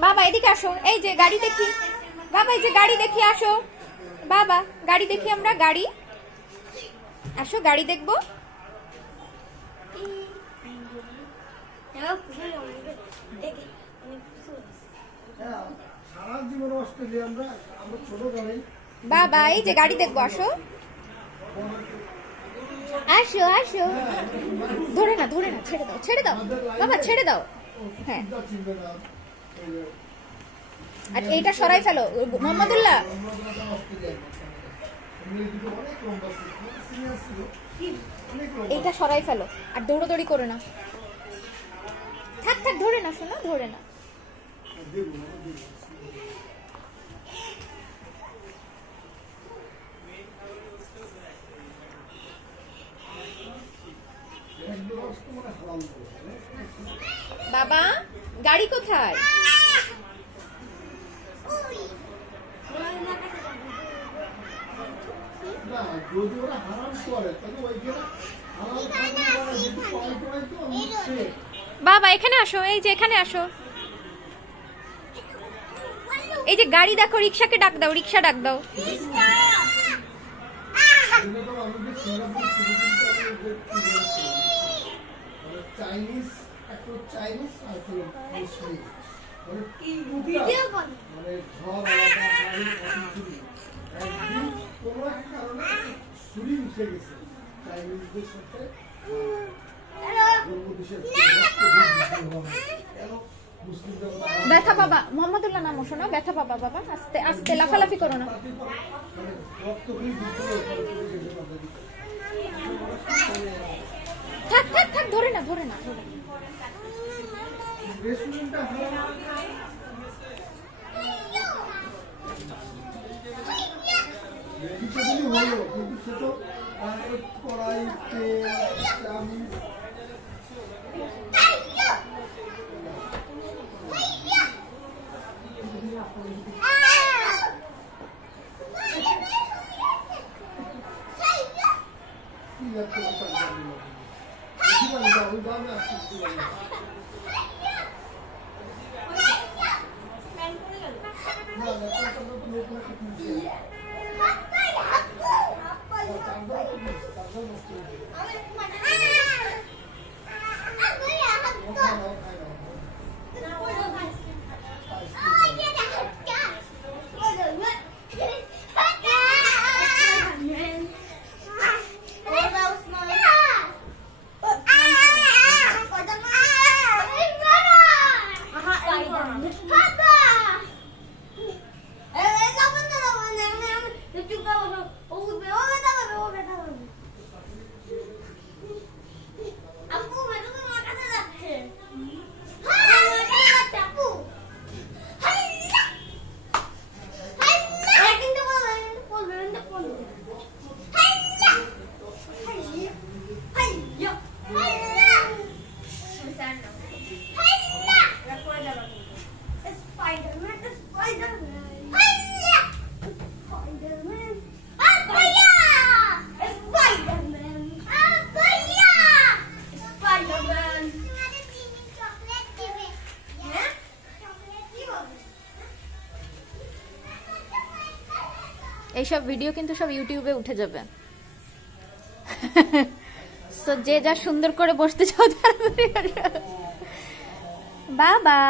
বাবা এদিকে আসো, এই যে গাড়ি দেখি। বাবা এই যে গাড়ি দেখি, আসো বাবা, গাড়ি দেখি আমরা, গাড়ি আসো, গাড়ি দেখবো। বাবা এই যে গাড়ি দেখবো, আসো আসো আসো। ধরে না ধরে না, ছেড়ে দাও ছেড়ে দাও বাবা, ছেড়ে দাও। হ্যাঁ, আর এইটা সরাই ফেলো মোহাম্মদুল্লাহ। এইটা সরাই ফেলো, আর দৌড়োদৌড়ি করো না। থাক থাক, ধরে না শোনো, ধরে না। বাবা গাড়ি কোথায়? বাবা এখানে আসো, এই যে এখানে আসো। এই যে গাড়ি দেখো, রিক্সাকে ডাক দাও, রিক্সা ডাক দাও। ব্যথা বাবা, মোহাম্মদুল্লাহ নামো, শোনো ব্যথা বাবা। বাবা আস্তে আস্তে, লাফালাফি করো না। থাক থাক থাক, ধরে না ধরে না ধরে না। এইসব ভিডিও কিন্তু সব ইউটিউবে উঠে যাবে। সো যে যা সুন্দর করে বসতে চাও তাড়াতাড়ি। বাবা